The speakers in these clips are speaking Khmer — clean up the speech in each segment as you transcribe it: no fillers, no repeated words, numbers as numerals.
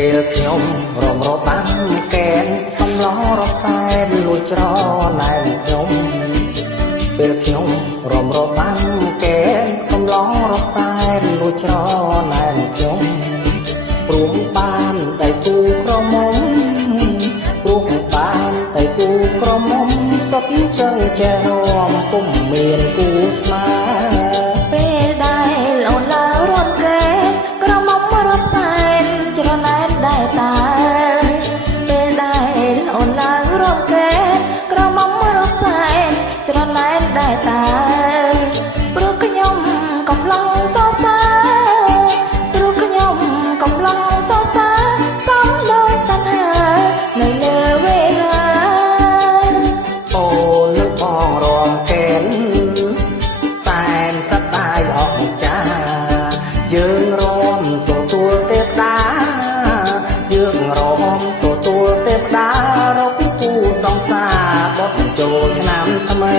ពេលខ្ញុំរំរបាំកែនកំឡោះរកសែនលួចច្រណែនខ្ញុំពេលខ្ញុំរំរបាំកែនកំឡោះរកសែនលួចច្រណែនខ្ញុំព្រោះបានតែគូក្រមុំព្រោះបានតែគូក្រមុំសុខចឹងចេះរំពុំមានគូស្មាពេលដែលអូនឡើងរំកែក្រមុំរត់សែនច្រណែនដែរតាពេលដែលអូនឡើងរំកែក្រមុំរត់សែនច្រណែនដែរតាព្រោះខ្ញុំកំឡុងសរសើរព្រោះខ្ញុំកំឡុងសរសើរសំដោយសន្ហានៅលើវេលាអូននឹងបងរំកែនតែនសត្វតាយអស់ចាយើងរំទទួលទេវតាយើងរំទទួលទេវតារកគូសង្សារបត់ចូលឆ្នាំថ្មី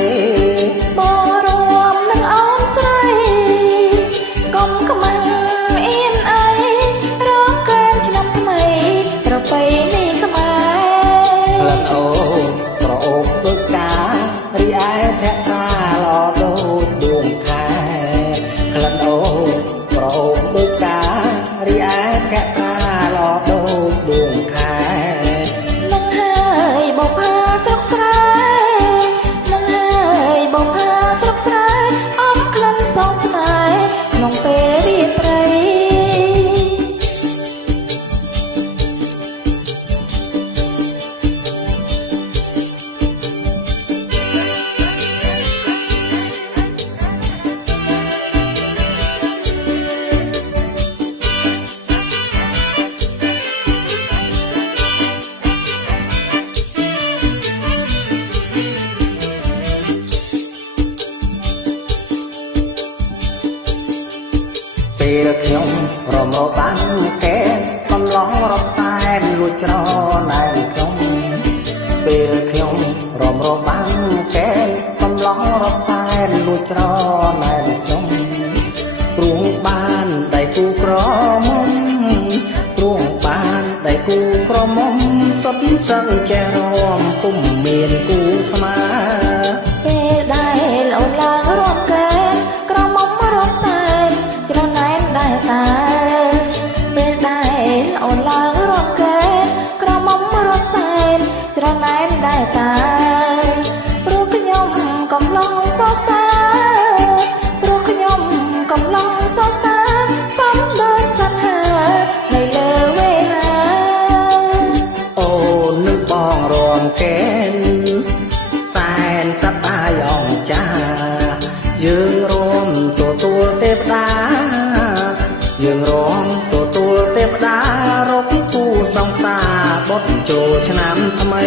បងរួមនឹងអូនស្រីកុំខ្មាំងអៀនអីរកកែនឆ្នាំថ្មីប្រពៃណីខ្មែរក្លិនអូក្រអូបដូចការីឯភក្ត្រាល្អដូចដួងខែក្លិនអូក្រអូបដូចការីឯភក្ត្រាល្អដូចដួងខែនឹងហើយបបផាស្រុកស្រែនឹងហើយបបផាស្រុកស្រែអមក្លិនសងស្នេហ៍ក្នុងពេលរាត្រីពេលខ្ញុំរំរបាំកែកំឡោះរកសែនលួចច្រណែនខ្ញុំពេលខ្ញុំរំរបាំកែកំឡោះរកសែនលួចច្រណែនខ្ញុំព្រោះបានតែគូក្រមុំព្រោះបានតែគូក្រមុំសុទ្ធសឹងចេះរំពុំមានគូស្មាពេលដែលអូនឡើងរំកែក្រមុំរត់សែនច្រណែនដែរតាពេលដែលអូនឡើងរំកែក្រមុំរត់សែនច្រណែនដែរតាព្រោះខ្ញុំកំឡុងសរសើរព្រោះខ្ញុំកំឡុងសរសើរសំដោយសន្ហានៅលើវេលាអូននឹងបងរំកែនសែនសប្បាយអងចាយើងរួមទទួលទេវតាយើងរួមទទួលទេវតារកគូសង្សារបត់ចូលឆ្នាំថ្មី